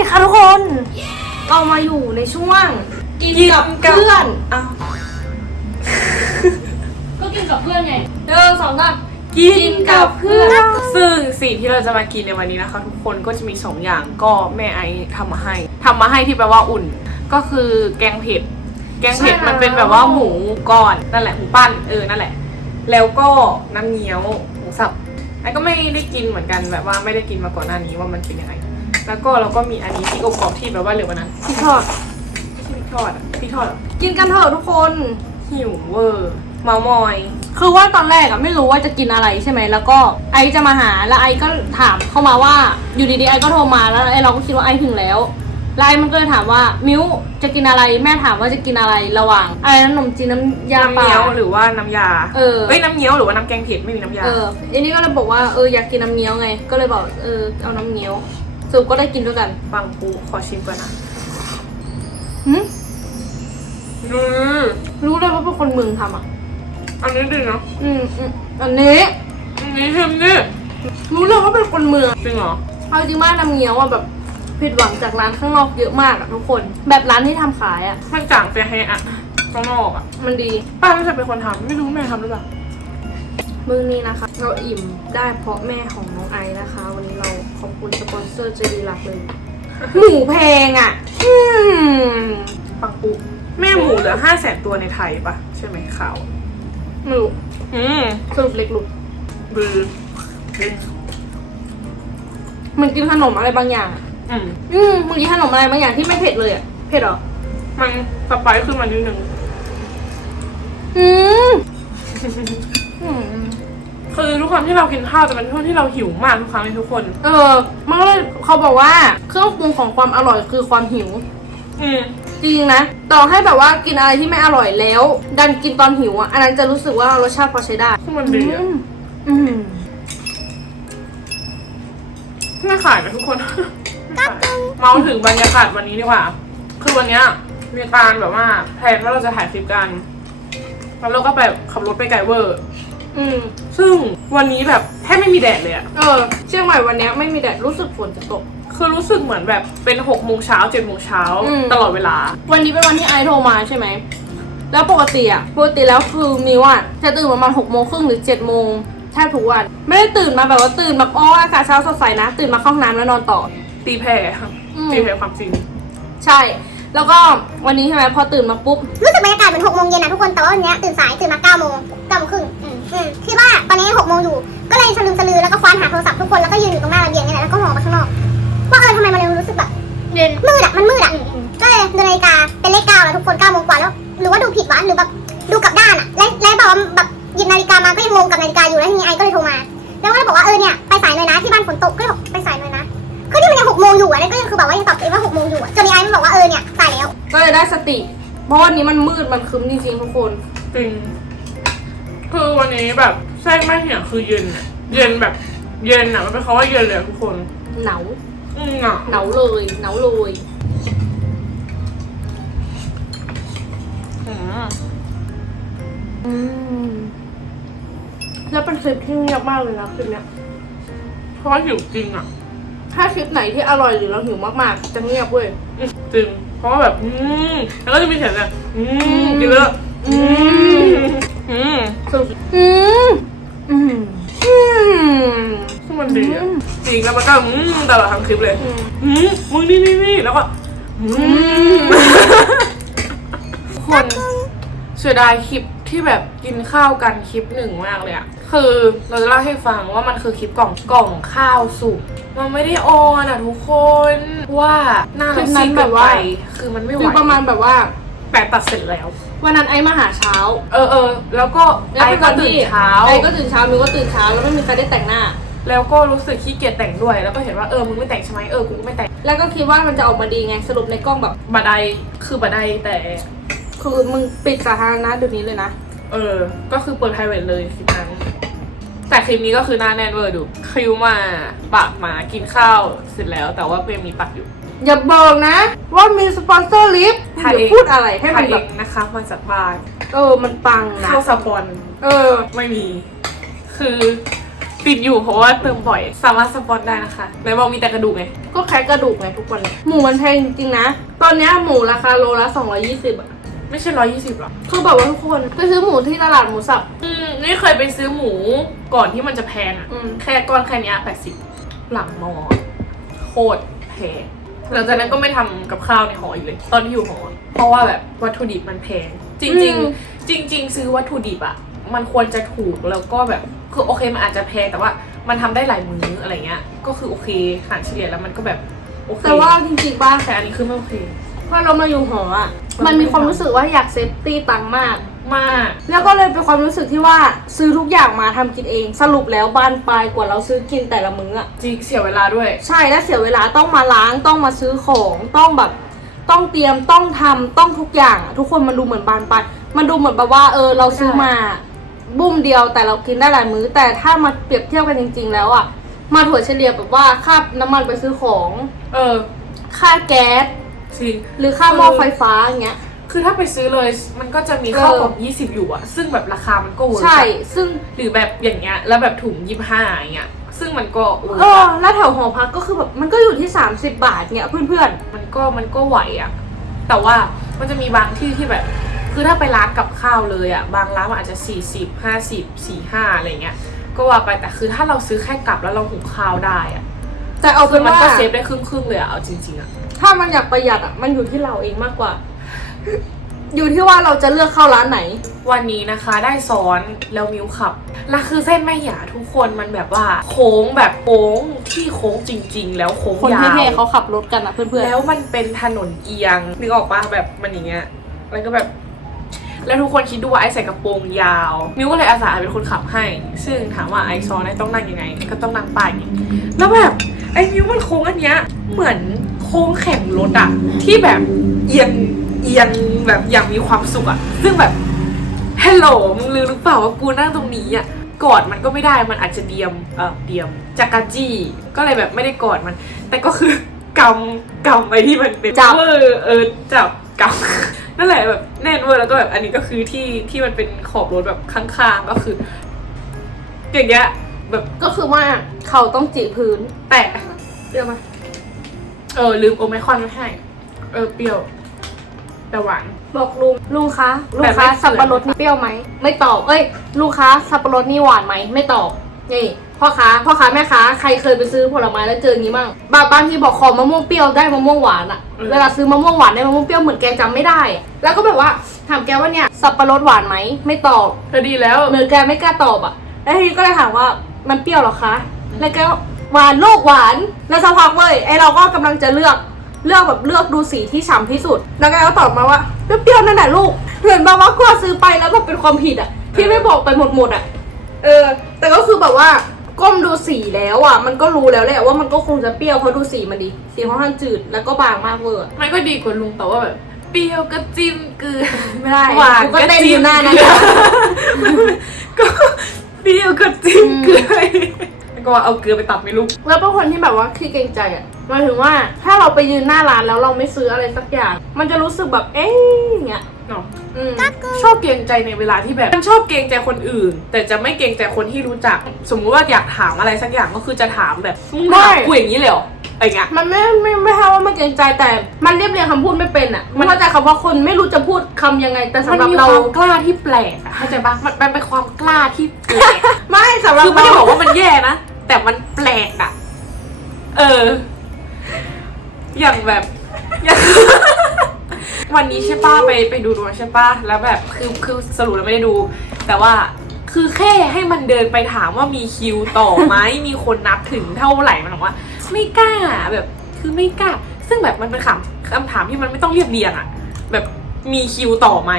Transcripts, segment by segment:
ดีค่ะทุกคน เรามาอยู่ในช่วงกินกับเพื่อนอ้าวก็กินกับเพื่อนไงหนึ่งสองสามกินกับเพื่อน ซึ่งสิ่งที่เราจะมากินในวันนี้นะคะ ทุกคนก็จะมีสองอย่างก็แม่ไอซ์ทำมาให้ทำมาให้ที่แปลว่าอุ่น ก็คือแกงเผ็ด แกงเผ็ดมันเป็นแบบว่าหมูก้อนนั่นแหละหมูปั้นเออนั่นแหละ แล้วก็น้ำเงี้ยวหมูสับไอ้ก็ไม่ได้กินเหมือนกันแบบว่าไม่ได้กินมาก่อนหน้านี้ว่ามันเป็นยังไง แล้วก็เราก็มีอันนี้ที่อบกรอบที่แบบว่าเหลือวันนั้นพี่ทอดไม่ใช่พริกทอดอะพริกทอดอะกินกันเถอะทุกคน หิวเวอร์เมามอย คือว่าตอนแรกอะไม่รู้ว่าจะกินอะไรใช่ไหมแล้วก็ไอซ์จะมาหาแล้วไอซ์ก็ถามเข้ามาว่าอยู่ดีๆไอซ์ก็โทรมาแล้วไอซ์เราก็คิดว่าไอซ์ถึงแล้วแล้วไอซ์มันก็เลยถามว่ามิวจะกินอะไรแม่ถามว่าจะกินอะไรระหว่างอะไรนะขนมจีนน้ำยาน้ำปลาเงี้ยวหรือว่าน้ำยาเออเอ้ยน้ำเงี้ยวหรือว่าน้ำแกงเผ็ดไม่มีน้ำยาเอออันนี้ก็เลยบอกว่าเอออยากกินน้ำเงี้ยวไง ก็เลยบอกเออเอาน้ำเงี้ยว สรุปก็ได้กินด้วยกันปังปูขอชิมก่อนนะหืมอืมรู้เลยว่าเป็นคนเมืองทำอะ อันนี้ดีเนาะอืมอืมอันนี้ อันนี้ชิมดิรู้เลยว่าเป็นคนเมือง จริงเหรอ เอาจริงมากน้ำเงี้ยวอะแบบผิดหวังจากร้านข้างนอกเยอะมากอะทุกคน แบบร้านที่ทำขายอะมันจางเสียให้อะข้างนอกอะมันดี ป้าไม่ใช่เป็นคนทำไม่รู้แม่ทำหรือเปล่า มื้อนี้นะคะ เราอิ่มได้เพราะแม่ของน้องไอซ์นะคะ วันนี้เราขอบคุณสปอนเซอร์ใจดีหลักเลย หมูแพงอะ อืมปังปูแม่หมูเหลือห้าแสนตัวในไทยปะใช่ไหมข่าวไม่รู้อืมสรุปเล็กหลุดบือบือมันกินขนมอะไรบางอย่างอะอืมอืมมึงกินขนมอะไรบางอย่างที่ไม่เผ็ดเลยอะ เผ็ดเหรอ มันสไปซ์ขึ้นมานิดนึง อืมอืม คือทุกครั้งที่เรากินข้าวจะเป็นช่วงที่เราหิวมากทุกครั้งเลยทุกคน เออมันก็เลยเขาบอกว่าเครื่องปรุงของความอร่อยคือความหิว อืมจริงๆนะ ต่อให้แบบว่ากินอะไรที่ไม่อร่อยแล้ว ดันกินตอนหิวอะอันนั้นจะรู้สึกว่ารสชาติพอใช้ได้คือมันดีอะอืมอืมไม่ขายนะทุกคนไม่ขายเมาถึงบรรยากาศวันนี้ดีกว่า คือวันเนี้ยมีการแบบว่าแพลนว่าเราจะถ่ายคลิปกัน แล้วเราก็ไปขับรถไปไกลเวอร์ อืม ซึ่งวันนี้แบบแทบไม่มีแดดเลยอะเออ เชียงใหม่วันเนี้ยไม่มีแดดรู้สึกฝนจะตก คือรู้สึกเหมือนแบบเป็นหกโมงเช้าเจ็ดโมงเช้าอืม ตลอดเวลา วันนี้เป็นวันที่ไอซ์โทรมาใช่ไหม แล้วปกติอะปกติแล้วคือมีว่าจะตื่นประมาณหกโมงครึ่งหรือเจ็ดโมงแทบทุกวัน ไม่ได้ตื่นมาแบบว่าตื่นแบบอ๋ออากาศเช้าสดใสนะ ตื่นมาเข้าห้องน้ำแล้วนอนต่อ ตีแผ่ค่ะอืม ตีแผ่ความจริง ใช่ แล้วก็วันนี้ใช่ไหมพอตื่นมาปุ๊บ รู้สึกบรรยากาศเหมือนหกโมงเย็นนะทุกคนแต่ว่าวันเนี้ยตื่นสายตื่นมาเก้าโมงเก้าโมงครึ่งอืมอืม คือว่าตอนนี้หกโมงอยู่ ก็เลยสลืมสลือแล้วก็คว้านหาโทรศัพท์ทุกคนแล้วก็ยืนอยู่ตรงหน้าระเบียงนี่แหละแล้วก็มองออกไปข้างนอกว่าเออทำไมมันยังรู้สึกแบบเย็นมืดอะมันมืดอะก็เลยดูนาฬิกาเป็นเลขเก้าแล้วทุกคนเก้าโมงกว่าแล้ว หรือว่าดูผิดวะหรือแบบดูกลับด้านอะและและแบบว่าแบบหยิบนาฬิกามาก็ยังงงกับนาฬิกาอยู่แล้วทีนี้ไอก็เลยโทรมา แล้วก็เลยบอกว่าเออเนี่ยไปสายเลยนะที่บ้านฝนตกก็เลยบอกไปสายเลยนะคือที่มันยังหกโมงอยู่อะแล้วก็ยังคือแบบว่ายังตอบตัวเองว่าหกโมงอยู่อะจนไอมันบอกว่าเออเนี่ยสายแล้ว ก็เลยได้สติเพราะวันนี้มันมืดมันครึ้มจริงๆทุกคนจริง คือวันนี้แบบแทรกไม่เหี่ยคือเย็นอะเย็นแบบเย็นอะมันเป็นคำว่าเย็นเลยอะทุกคนหนาวอืมอะหนาวเลยหนาวเลยอืมอืมแล้วเป็นคลิปที่เงียบมากเลยนะคลิปเนี้ย เพราะว่าหิวจริงอะถ้าคลิปไหนที่อร่อยหรือเราหิวมากๆ จะเงียบเว้ยอืมจริง เพราะว่าแบบ อืมแล้วก็จะมีเสียงแบบอืมกินแล้วอืม อืมสรุปอืมอืมอืมซึ่งมันดีอะจริงแล้วมันก็อืมตลอดทั้งคลิปเลยอืมอืมมึงนี่นี่นี่แล้วก็อืมคนเสียดายคลิปที่แบบกินข้าวกันคลิปหนึ่งมากเลยอะคือเราจะเล่าให้ฟังว่ามันคือคลิปกล่องกล่องข้าวสุกมันไม่ได้ออนอะทุกคนว่าหน้าเราซีดแบเกินบไปว่าคือมันไม่ไหวคือประมาณแบบว่าแต่ตัดเสร็จแล้ว วันนั้นไอ้มาหาเช้าเออเออแล้วก็แล้วไอ้เป็นก็วันตื่นที่เช้า ไอ้ก็ตื่นเช้ามิวก็ตื่นเช้าแล้วไม่มีใครได้แต่งหน้า แล้วก็รู้สึกขี้เกียจแต่งด้วย แล้วก็เห็นว่าเออมึงไม่แต่งใช่ไหมเออกูก็ไม่แต่งแล้วก็คิดว่ามันจะออกมาดีไงสรุปในกล้องแบบ บันไดคือบันไดแต่ คือมึงปิดสาธารณะเดี๋ยวนี้เลยนะ เออ ก็คือเปิด private เลยคลิปนั้น แต่คลิปนี้ก็คือหน้าแน่นเวอร์ดู คิวมาปากหมากินข้าวเสร็จแล้ว แต่ว่าเพื่อนมีตัดอยู่ อย่าบอกนะ ว่ามีสปอนเซอร์ลิฟต์ถ่ายเดี๋เอยงวพูดอะไรให้มันถ่ายแบเอบงนะคะมาจากบ้านเออมันปังนะ เข้าสปอนเออ ไม่มี คือติดอยู่เพราะว่าเติมบ่อย สามารถสปอนได้นะคะไหนบอกมีแต่กระดูกไง ก็แค่กระดูกไงทุกคนเนี่ยหมูมันแพงจริงๆนะ ตอนเนี้ยหมูราคาโลละ 220อะไม่ใช่ร้อยยี่สิบหรอ คือแบบว่าทุกคนไปซื้อหมูที่ตลาดหมูสับ อืมนี่เคยไปซื้อหมูก่อนที่มันจะแพงอะอืม แค่ก้อนแค่เนี้แปดสิบหลังมอ โคตรแพง หลังจากนั้นก็ไม่ทำกับข้าวในหออีกเลย ตอนที่อยู่หอ เพราะว่าแบบวัตถุดิบมันแพงจริงๆจริง ๆ ซื้อวัตถุดิบอะมันควรจะถูกแล้วก็แบบคือโอเคมันอาจจะแพงแต่ว่ามันทำได้หลายมื้ออะไรเงี้ย ก็คือโอเคหารเฉลี่ยแล้วมันก็แบบโอเคแต่ว่าจริงๆบ้านแต่อันนี้คือไม่โอเคพอเรามาอยู่หออะมันมีความรู้สึกว่าอยากเซฟตี้ตังค์มาก มาก แล้วก็เลยเป็นความรู้สึกที่ว่าซื้อทุกอย่างมาทำกินเอง สรุปแล้วบานปลายกว่าเราซื้อกินแต่ละมื้ออะจริงเสียเวลาด้วย ใช่และเสียเวลาต้องมาล้างต้องมาซื้อของต้องแบบ ต้องเตรียมต้องทำต้องทุกอย่างอะทุกคนมันดูเหมือนบานปลายมันดูเหมือนแบบว่าเออเราซื้อมาบุ้มเดียวแต่เรากินได้หลายมื้อ แต่ถ้ามาเปรียบเทียบกันจริง ๆ แล้วอะมาถั่วเฉลี่ยแบบว่าค่าน้ำมันไปซื้อของ เออค่าแก๊สจริง หรือค่าหม้อไฟฟ้าอย่างเงี้ย คือถ้าไปซื้อเลยมันก็จะมีเออข้าวกล่องยี่สิบอยู่อะซึ่งแบบราคามันก็เวิร์กใช่อะซึ่งหรือแบบอย่างเงี้ย แล้วแบบถุงยี่ห้าอย่างเงี้ย ซึ่งมันก็เวิร์กเอออะแล้วแถวหอพักก็คือแบบมันก็อยู่ที่ 30 บาทเนี่ยเพื่อนมันก็มันก็ไหวอะแต่ว่ามันจะมีบางที่ที่แบบ คือถ้าไปร้านกับข้าวเลยอะบางร้านมันอาจจะสี่สิบห้าสิบสี่ห้าอะไรเงี้ย ก็ว่าไปแต่คือถ้าเราซื้อแค่กลับแล้วเราหุงข้าวได้อะๆ แต่เอาคืเป็อนมันว่าก็เซฟได้ครึ่งครึ่งๆเลยอะเอาจริงๆอะถ้ามันอยากประหยัดอะมันอยู่ที่เราเองมากกว่า อยู่ที่ว่าเราจะเลือกเข้าร้านไหน วันนี้นะคะได้ซ้อนแล้วมิวขับแล้วคือเส้นแม่หยาทุกคนมันแบบว่า โค้งแบบโค้งที่โค้งจริง ๆ แล้วโค้งคนยาวเท่ๆเขาขับรถกันอะเพื่อนแล้วมันเป็นถนนเอียงนึกออกปะแบบมันอย่างเงี้ยแล้วก็แบบ แล้วทุกคนคิดดูว่าไอใส่กระโปรงยาว มิวก็เลยอาสาเป็นคนขับให้ ซึ่งถามว่าไอซ้อนไอต้องนั่งยังไง ก็ต้องนั่งป้ายอย่างงี้แล้วแบบไอมิวมันโค้งอันเนี้ยเหมือนโค้งแข่งรถอะที่แบบเอียง เอียงแบบอย่างมีความสุขอะซึ่งแบบฮัลโหลมึงรู้หรือเปล่าว่ากูนั่งตรงนี้อะกอดมันก็ไม่ได้มันอาจจะเดียมเออเดียมจากกาจี้ก็เลยแบบไม่ได้กอดมัน แต่ก็คือกำกำไอ้ที่มันเป็นจับเวอร์เออจับกำนั่นแหละแบบแน่นเวอร์แล้วก็แบบอันนี้ก็คือที่ที่มันเป็นขอบรถแบบข้างๆก็คืออย่างเงี้ยแบบๆก็คือว่าเขาต้องจีพื้น แตะเดี๋ยวมาเออลืมโอไมคอนไว้ให้ เออเปรี้ยว แต่หวาน บอกลุงลุงคะลุงแบบไม่คะเฝื่อนสับปะรดนี่เปรี้ยวไหมไม่ตอบเอ้ยลุงคะสับปะรดนี่หวานไหมไม่ตอบนี่พ่อค้าพ่อค้าแม่ค้าใครเคยไปซื้อผลไม้แล้วเจออย่างนี้มั่งบางบางทีบอกขอมะม่วงเปรี้ยวได้มะม่วงหวานอะเวลาซื้อมะม่วงหวานได้มะม่วงเปรี้ยวเหมือนแกจำไม่ได้อะแล้วก็แบบว่าถามแกว่าเนี่ยสับปะรดหวานไหมไม่ตอบเธอดีแล้วเนื้อแกไม่กล้าตอบอะ แล้วทีนี้ก็เลยถามว่ามันเปรี้ยวเหรอคะ แล้วแกก็หวานลูกหวาน แล้วสักพักเว้ยไอเราก็กำลังจะเลือก เลือกแบบเลือกดูสีที่ฉ่ำที่สุด แล้วแกก็ตอบมาว่าเปรี้ยวๆนั่นแหละลูกเหมือนแบบว่ากลัวซื้อไปแล้วแบบเป็นความผิดอะ ที่ไม่บอกไปหมดหมดๆอะ เออ แต่ก็คือแบบว่าก้มดูสีแล้วอะ มันก็รู้แล้วแหละว่ามันก็คงจะเปรี้ยวเพราะดูสีมันดีสีค่อนข้างจืดแล้วก็บางมากเวอร์อะมันก็ดีกว่าลุงแต่ว่าแบบเปรี้ยวก็จิ้มเกลือไม่ได้หวานกูก็ก็เต้นอจิ้มยู่หน้านั้นเกลือก็เปรี้ยวก็จิ้มเกลือแล้วก็เอาเกลือไปตัดไม่ลูกแล้วเป็นคนที่แบบว่าขี้เกรงใจอะ หมายถึงว่าถ้าเราไปยืนหน้าร้านแล้วเราไม่ซื้ออะไรสักอย่าง มันจะรู้สึกแบบเอ๊ะอย่างเงี้ยเนาะอืมชอบเกรงใจในเวลาที่แบบมันชอบเกรงใจคนอื่น แต่จะไม่เกรงใจคนที่รู้จัก สมมุติว่าอยากถามอะไรสักอย่างก็คือจะถามแบบมึงถามกูอย่างนี้เลยเหรออะไรเงี้ยมันไม่ไม่ไม่ใช่ว่าไม่เกรงใจแต่มันเรียบเรียงคำพูดไม่เป็นอะมันเข้าใจคำว่าคนไม่รู้จะพูดคำยังไง แต่มันสำหรับมีคเราวามกล้าที่แปลกอะเข้าใจปะมันมันเป็นความกล้าที่แปลกไม่สำหรับคือไม่เราได้บอกว่ามันแย่นะแต่มันแปลกอะเออ อย่างแบบอย่าง วันนี้ใช่ป้าไปไปดูดวงใช่ป้าแล้วแบบคือคือสรุปแล้วไม่ได้ดู แต่ว่าคือแค่ให้มันเดินไปถามว่ามีคิวต่อไหม มีคนนับถึงเท่าไหร่มันบอกว่า ไม่กล้าแบบคือไม่กล้า ซึ่งแบบมันเป็นคำคำถามที่มันไม่ต้องเรียบเรียงอะแบบมีคิวต่อไหม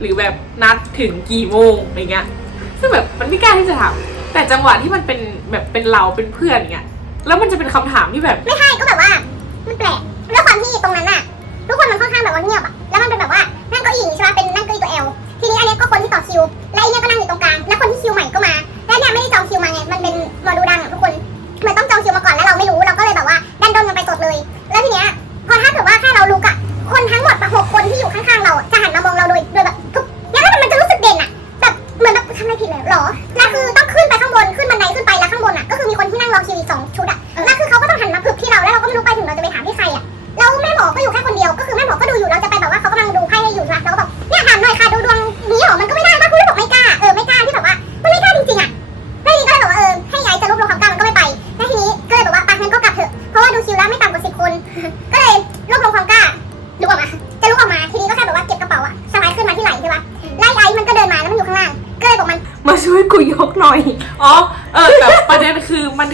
หรือแบบนัดถึงกี่โมงอะไรเงี้ย ซึ่งแบบมันไม่กล้าที่จะถามแต่จังหวะที่มันเป็นแบบเป็นเราเป็นเพื่อนอย่างเงี้ยแล้วมันจะเป็นคำถามที่แบบ ไม่ใช่ก็แบบว่า มันแปลกด้วยความที่ตรงนั้นอะ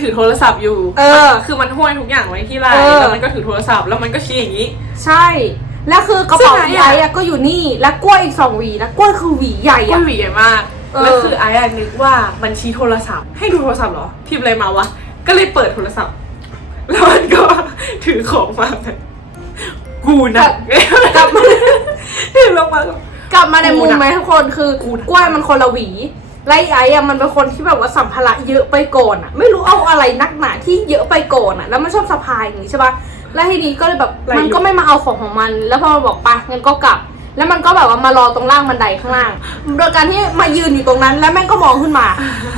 ถือโทรศัพท์อยู่เออ คือมันห้อยทุกอย่างไว้ที่ไหล่เออ แล้วมันก็ถือโทรศัพท์แล้วมันก็ชี้อย่างนี้ ใช่ แล้วคือกระเป๋าซึ่งไอ้อีอะไอ้อะก็อยู่นี่ แล้วกล้วยอีกสองหวี แล้วกล้วยคือหวีใหญ่ก็อะหวีใหญ่มากเออ แล้วคือไอ้อะนึกว่ามันชี้โทรศัพท์ ให้ดูโทรศัพท์เหรอพิมพ์อะไรมาวะ ก็เลยเปิดโทรศัพท์ แล้วมันก็ถือของมาแบบกูนะกลับมาถือลงมาก็กลับมาในมุมกูน่ะไหมทุกคนคือกูน่ะกล้วยมันคนละหวี ไล่ไอ้อะมันเป็นคนที่แบบว่าสัมภาระเยอะไปก่อนอะไม่รู้เอาอะไรนักหนาที่เยอะไปก่อนอะแล้วมันชอบสะพายอย่างนี้ใช่ปะแล้วทีนี้ก็เลยแบบมันก็ไม่มาเอาของของมัน แล้วพอมันบอกไปะงั้นก็กลับ แล้วมันก็แบบว่ามารอตรงล่างบันไดข้างล่าง โดยการที่มายืนอยู่ตรงนั้น แล้วแม่งก็มองขึ้นมา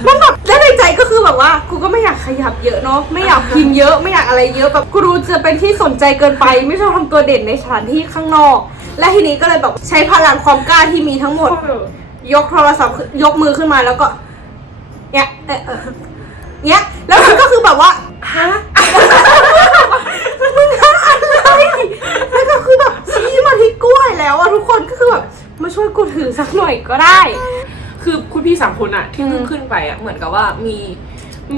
มันแบบแล้วในใจก็คือแบบว่ากูก็ไม่อยากขยับเยอะเนาะไม่อยากพิมพ์เยอะไม่อยากอะไรเยอะแบบกูรู้จะเป็นที่สนใจเกินไป ไม่ชอบทำตัวเด่นในสถานที่ข้างนอก และทีนี้ก็เลยแบบใช้พลังความกล้าที่มีทั้งหมด ยกโทรศัพท์ขึ้นยกมือขึ้นมาแล้วก็เนี่ยเอ่อเอ่อเนี่ยแล้วมันก็คือแบบว่าฮะมึงฮะอะไรแล้วก็คือแบบชี้มาที่กล้วยแล้วอะทุกคนก็คือแบบมาช่วยกูถือสักหน่อยก็ได้ คือคุณพี่สามคนอะที่อืมเพิ่งขึ้นไปอะเหมือนกับว่ามี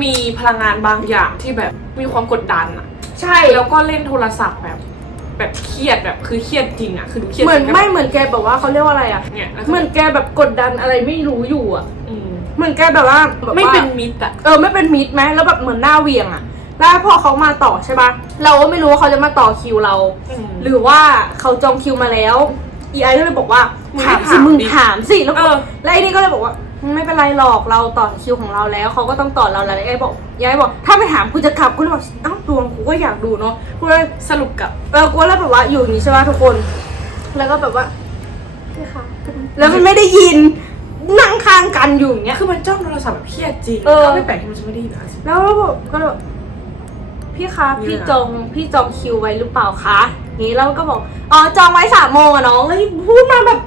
มีพลังงานบางอย่างที่แบบมีความกดดันอะใช่แล้วก็เล่นโทรศัพท์แบบ แบบเครียดแบบคือเครียดจริงอะคือดูเครียดเหมือนจริงไม่เหมือนแกแบบว่าเขาเรียกว่าอะไรอะเนี่ยแล้วเหมือนแกแบบกดดันอะไรไม่รู้อยู่อะอืมเหมือนแกแบบว่าแบบว่าไม่เป็นมิตรอะ เออไม่เป็นมิดไหมแล้วแบบเหมือนหน้าเหวียงอะแล้วพอเขามาต่อใช่ปะเราก็ไม่รู้ว่าเขาจะมาต่อคิวเรามหรือว่าเขาจองคิวมาแล้วอีไอก็เลยบอกว่ามึงถามไม่สิถามมึงดิถามสิแล้วก็ เออ แล้วไอ้นี่ก็เลยบอกว่าไม่เป็นไรหรอกเราต่อคิวของเราแล้วเขาก็ต้องต่อเราแล้วไอ้บอกยายบอกถ้าไม่ถามกูจะกลับกูเลยบอกเอ้า ดวงกูก็อยากดูเนาะกูเลยสรุปกับเออกูเลยแบบว่าอยู่อย่างนี้ใช่ปะทุกคน แล้วก็แบบว่าพี่คะแล้วมันไม่ได้ยินนั่งข้างกันอยู่อย่างเงี้ยคือมันจ้องโทรศัพท์แบบเครียดจริงเออ ก็ไม่แปลกที่มันจะไม่ได้ยินนะแล้วก็แบบก็เลยบอกพี่คะเนี่ยพี่จองพี่จองคิวไว้หรือเปล่าคะอย่างนี้แล้วก็บอกอ๋อจองไว้สามโมงอะน้องเฮ้ยพูดมาแบบ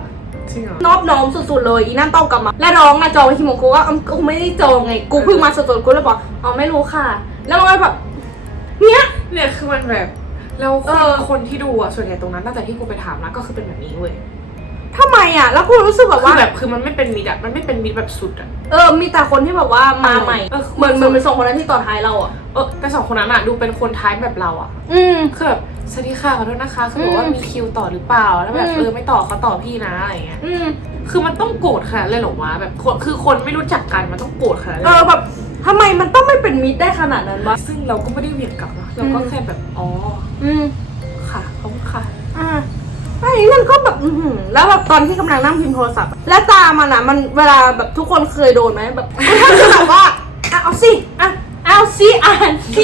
จริงเหรอนอบน้อมสุดๆเลยอีนั่นต้องกลับมา แล้วน้องอะจองไว้กี่โมงกูว่าอืมกูไม่ได้จองไงกูเพิ่งมาสดๆกูเลยบอกอ๋อไม่รู้ค่ะ แล้วมันก็แบบ เนี้ย เนี่ยคือมันแบบแล้วคเอนอ คนที่ดูอะส่วนใหญ่ตรงนั้นตั้งแต่ที่กูไปถามนะก็คือเป็นแบบนี้เว้ยทำไมอะแล้วกูรู้สึกแบบคืว่าอแบบคือมันไม่เป็นมิตรอะมันไม่เป็นมิตรแบบสุดอะเออ มีแต่คนที่แบบว่ามาใหม่ เออเหมือนเหมือนเป็นสองคนนั้นที่ต่อท้ายเราอะเออแต่สองคนนั้นอะดูเป็นคนท้ายแบบเราอะอืม คือแบบสวัสดีค่ะขอโทษนะคะคือบอกว่าอืมมีคิวต่อหรือเปล่าแล้วแบบอืม เออไม่ต่อเขาต่อพี่นะอะไรเงี้ยอืม คือมันต้องโกรธขนาดนั้นเลยเหรอวะแบบคนคือคนไม่รู้จักกันมันต้องโกรธขนาดนั้นเอเลยอแบบทำไมมันต้องไม่ เป็นมิตรได้ขนาดนั้นวะซึ่งเราก็ไม่ได้เหวี่ยงกลับนะเราก็อืมแค่แบบอ๋ออืมค่ะขอบคุณค่ะ อ่าไอ้นั่นก็แบบอื้อหือแล้วแบบตอนที่กำลังนั่งพิมพ์โทรศัพท์อะแล้วตามันอะมันเวลาแบบทุกคนเคยโดนไหมแบบกูแทบจะแบบว่าอะเอาสิอะเอาสิอ่านสิ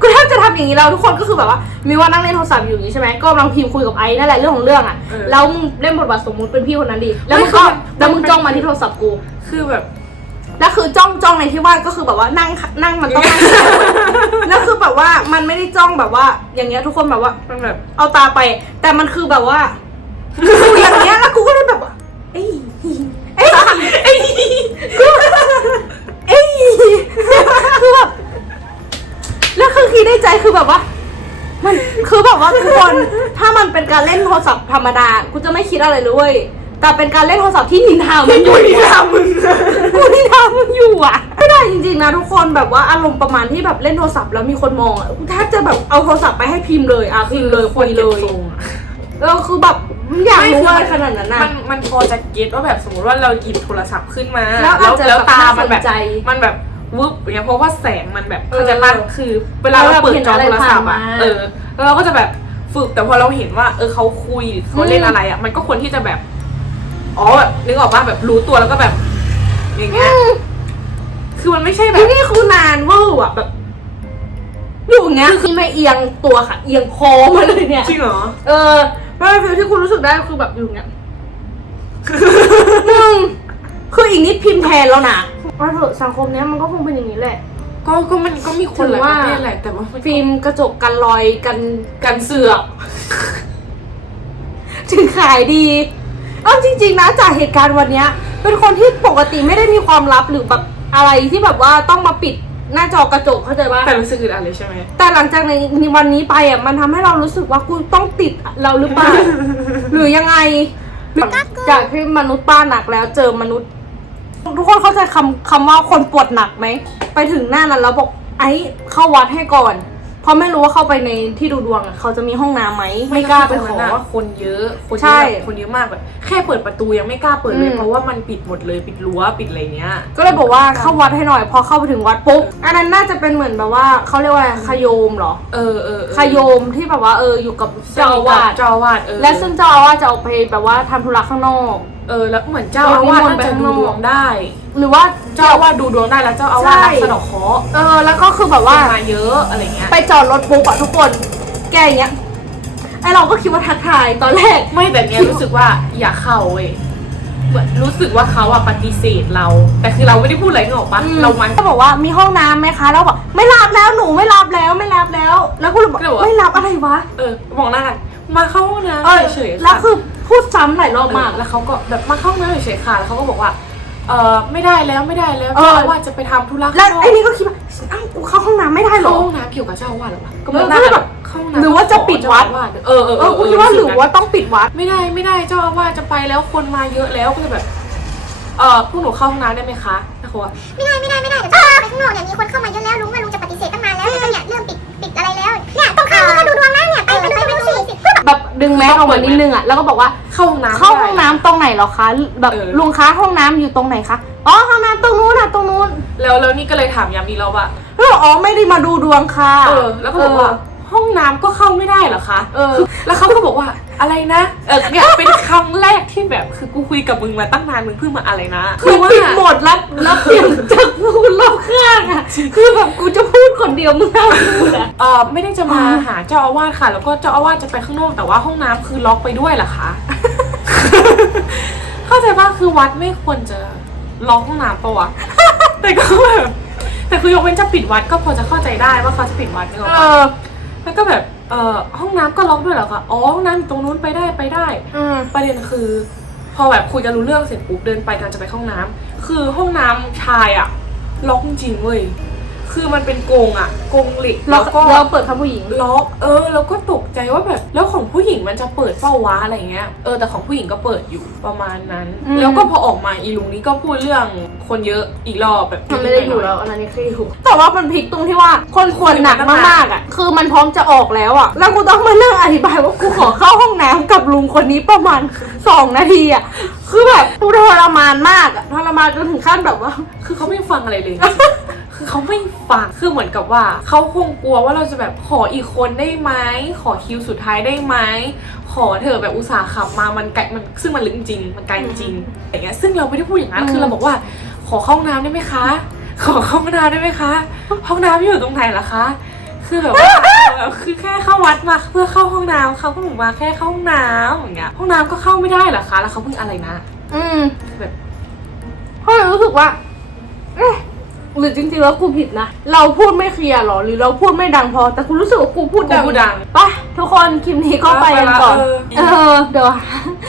กูแทบจะทำอย่างนี้แล้วทุกคนก็คือแบบว่า มีว่านั่งเล่นโทรศัพท์อยู่อย่างนี้ใช่ไหมก็กำลังพิมพ์คุยกับไอ้นั่นแหละเรื่องของเรื่องอะเออแล้วมึงเล่นบทบาทสมมุติเป็นพี่คนนั้นดิแล้วมึงไม่คืก็อมัน แล้วมึงจ้องมาที่โทรศัพท์กู คือแบบ แล้วคือจ้องจ้องในที่ว่าก็คือแบบว่านั่งนั่งมันต้องนั่งแล้วคือแบบว่ามันไม่ได้จ้องแบบว่า อย่างเงี้ยทุกคนแบบว่ามันแบบเอาตาไป แต่มันคือแบบว่าคืออย่างเงี้ยแล้วกูก็เลยแบบว่าเอ้ยเอ้ยเอ้ยเอ้ยคือแบบแล้วคือคิดในใจคือแบบว่า มันคือแบบว่าทุกคนถ้ามันเป็นการเล่นโทรศัพท์ธรรมดากูจะไม่คิดอะไรเลยเว้ย แต่เป็นการเล่นโทรศัพท์ที่นินทามันอยู่ที่ทำมึงกูนินทามึงอยู่อะไม่ได้จริงๆนะทุกคนแบบว่าอารมณ์ประมาณที่แบบเล่นโทรศัพท์แล้วมีคนมองอะกูแทบจะแบบเอาโทรศัพท์ไปให้พิมพ์เลยอะพิมพ์เลยคุยเลยทรงอะเออคือแบบอยากรู้ไม่อะไรคือขนาดนั้นนะมันมันพอจะเก็ตว่าแบบสมมติว่าเราหยิบโทรศัพท์ขึ้นมาแล้วอาจจะแล้วแบบตาน่ามันแบบสนใจ มันแบบวึบอย่างเงี้ยเพราะว่าแสงมันแบบเออเขาใจะตั้งคือเวลาแล้วเราแบบเปิดเห็นจออะไรโทรศัพท์ผ่านอะมาเออ แล้วเราก็จะแบบฝึกแต่พอเราเห็นว่า เออเขาคุยเขาเล่นอืมอะไรอะ มันก็ควรที่จะแบบ อ๋อแบบนึกออกป่ะแบบรู้ตัวแล้วก็แบบ อย่างเงี้ย คือมันไม่ใช่แบไอ้บนี่คือนานเวอร์อะแบบอยู่อย่างเงี้ยคือไม่เอียงตัวค่ะ เอียงคอมาเลยเนี่ย จริงเหรอ เออไม่เป็นฟิลที่คุณรู้สึกได้คือแบบอยู่อย่างเงี้ยมึงคืออีกนิดพิมพ์แทนแล้วนะว่าเถอะสังคมเนี้ยมันก็คงเป็นอย่างนี้แหละ ก็ก็มันก็มีคนหลายถือปว่าระเภทแหละแต่ว่ามันฟิล์มกระจกกันรอยกันกันเสือก ถึงขายดี เอาจริง ๆ นะจากเหตุการณ์วันเนี้ย เป็นคนที่ปกติไม่ได้มีความลับหรือแบบอะไรที่แบบว่าต้องมาปิดหน้าจอกระจกเข้าใจปะแต่รู้สึกอึดอัดเลยใช่ไหมแต่หลังจากในวันนี้ไปอะมันทำให้เรารู้สึกว่ากูต้องติดเราหรือเปล่า หรือยังไงจากที่มนุษย์ป้าหนักแล้วเจอมนุษย์ ทุกคนเข้าใจคำคำว่าคนปวดหนักไหมไปถึงหน้านั้นแล้วบอกไอ้เข้าวัดให้ก่อน เพราะไม่รู้ว่าเข้าไปในที่ดูดวงอะเขาจะมีห้องน้ำไหมไม่กล้าไปขอ ว่าคนเยอะคนเยใช่อะแบบคนเยอะมากแบบแค่เปิดประตูยังไม่กล้าเปิดเลยอืมเพราะว่ามันปิดหมดเลยปิดรั้วปิดอะไรเนี้ย ก็เลยบอกว่าเข้าวัดให้หน่อย พอเข้าไปถึงวัดปุ๊บอันนั้นน่าจะเป็นเหมือนแบบว่าเขาเรียกว่าอะไรขยโยมเหรอเออเออเออขยโยมที่แบบว่าเอออยู่กับเจ้าอาวาสเจ้าอาวาสเออและซึ่งเจ้าอาวาสจะออกไปแบบว่าทำธุระข้างนอก เออแล้วเหมือนเจ้าอาวาสน่าจะดูดวงได้ หรือว่าเจ้าอาวาสดูดวงได้แล้วเจ้าอาวาสใช่รับสะเดอกเคราะห์เออแล้วก็คือแบบว่า มาเยอะอะไรเงี้ย ไปจอดรถปุ๊บอะทุกคน แกอย่างเงี้ยไอเราก็คิดว่าทักทายตอนแรก ไม่แต่เนี้ยรู้สึกว่าอย่าเข้าเว้ยเหมือนรู้สึกว่าเขาอะปฏิเสธเรา แต่คือเราไม่ได้พูดอะไรนึกออกปะเรามัน ก็บอกว่ามีห้องน้ำไหมคะ แล้วบอกไม่รับแล้วหนูไม่รับแล้วไม่รับแล้ว แล้วก็เลยบอกก็เลยบอกว่า ไม่รับอะไรวะเออมองหน้ากันมาเข้าห้องเออน้ำเฉยๆแล้วค่ะคือพูดซ้ำหลายรอบมากแล้วเขาก็แบบมาเข้าห้องน้ำเฉยๆค่ะแล้วเขาก็บอกว่า เออไม่ได้แล้วไม่ได้แล้วเออ เจ้าอาวาสจะไปทำธุระแล้วข้างนอกไอ้นี่ก็คิดว่าอ้าวกูเข้าห้องน้ำไม่ได้เหรเข้าอ ห้องน้ำเกี่ยวกับเจ้าอาวาสเหรอวะก็เออหน้าก็เลยแบบเข้าห้องน้ำหรือว่าจะปิดวัดเจ้าอาวาสเออเออเออกูคิดว่าหรือว่าต้องปิดวัด ไม่ได้ไม่ได้เจ้าอาวาสจะไปแล้วคนมาเยอะแล้วก็เลยแบบ เออพวกหนูเข้าห้องน้ำได้ไหมคะแล้วเขาว่า ไม่ได้ไม่ได้ไม่ได้เดี๋ยวต้องไปข้างนอก ดึงแมสออกมานิดนึงอะแล้วก็บอกว่าเข้าห้องน้ำเข้าไม่ได้ห้องน้ำตรงไหนเหรอคะแบบเออ ลุงคะห้องน้ำอยู่ตรงไหนคะอ๋อห้องน้ำตรงนู้นน่ะตรงนู้นแล้วแล้วนี่ก็เลยถามย้ำอีกแล้วว่า แล้วบอกอ๋อไม่ได้มาดูดวงค่ะ เออ แล้วก็บอกว่าห้องน้ำก็เข้าไม่ได้เหรอคะเออ แล้วเขาก็บอกว่า อะไรนะเออเนี่ยเป็นครั้งแรกที่แบบคือกูคุยกับมึงมาตั้งนานมึงเพิ่งมาอะไรนะ คือปิดหมดรับรับเสียงจากพูดรอบข้างอะคือแบบกูจะพูดคนเดียวมึงห้ามพูดอะเออไม่ได้จะมาหาเจ้าอาวาสค่ะ แล้วก็เจ้าอาวาสจะไปข้างนอกแต่ว่าห้องน้ำคือล็อกไปด้วยเหรอคะเข้าใจว่าคือวัดไม่ควรจะล็อกห้องน้ำปะวะแต่ก็แบบแต่คือยกเว้นจะปิดวัดก็พอจะเข้าใจได้ว่าเขาจะปิดวัดเนเออะอแล้วก็แบบ เอ่อห้องน้ำก็ล็อกด้วยเหรอคะอ๋อห้องน้ำอยู่ตรงนู้นไปได้ไปได้ อืม ประเด็นคือ พอแบบคุยกันรู้เรื่องเสร็จปุ๊บเดินไปกันจะไปห้องน้ำคือห้องน้ำชายอะล็อกจริงๆเว้ย คือมันเป็นโกงอะโกงเหล็กเราแล้วก็เราเปิดครับผู้หญิง ล็อกเออ แล้วก็ตกใจว่าแบบ แล้วของผู้หญิงมันจะเปิดเป้าวะอะไรเงี้ยเออแต่ของผู้หญิงก็เปิดอยู่ประมาณนั้น อืม แล้วก็พอออกมาอีลุงนี้ก็พูดเรื่องคนเยอะอีกรอบแบบมันไม่ได้อยู่แล้วอันนั้นนี่คืออยู่แต่ว่ามันพลิกตรงที่ว่าคนควรหนักมากๆอะ คือมันพร้อมจะออกแล้วอะ แล้วกูต้องมานั่งอธิบายว่ากูขอเข้าห้องน้ำกับลุงคนนี้ประมาณสองนาทีอะ คือแบบกูทรมานมากอะทรมานจนถึงขั้นแบบว่า คือเขาไม่ฟังอะไรเลย คือเขาไม่ฟังคือเหมือนกับว่าเขาคงกลัวว่าเราจะแบบขออีกคนได้ไหมขอคิวสุดท้ายได้ไหมขอเธอะแบบอุตส่าห์ขับมามันไกลมันซึ่งมันลึกจริงมันไกลจริงอย่างเงี้ยซึ่งเราไม่ได้พูดอย่างนั้นอืมคือเราบอกว่า ขอเข้าห้องน้ำได้ไหมคะ ขอเข้าห้องน้ำได้ไหมคะ ห้องน้ำอยู่ตรงไหนล่ะคะคือแบบว่าเออคือแค่เข้าวัดมาเพื่อเข้าห้องน้ำเขาก็บอกมาแค่เข้าห้องน้ำอย่างเงี้ยห้องน้ำก็เข้าไม่ได้เหรอคะ แล้วเขาเพิ่งอะไรนะ อืมแบบเพราะรู้สึกว่าเอ๊ะ หรือจริงๆแล้วกูผิดนะ เราพูดไม่เคลียร์หรอ หรือเราพูดไม่ดังพอ แต่กูรู้สึกว่ากูพูดดังกูพูดดังไปทุกคนคลิปนี้ก็ไปกันก่อน เออเออ เดี๋ยว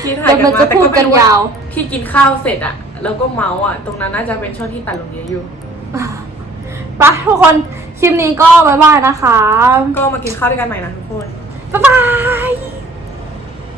ที่ถ่ายเดี๋ยวกัมันนมาจะแต่พูดก็กัไม่นรู้ว่ายาวที่กินข้าวเสร็จอะแล้วก็เมาส์อะตรงนั้นน่าจะเป็นช่วงที่ตัดลงเยอะอยู่ ไปทุกคนคลิปนี้ก็บ๊ายบายนะคะก็มากินข้าวด้วยกันใหม่นะทุกคน บ๊ายบาย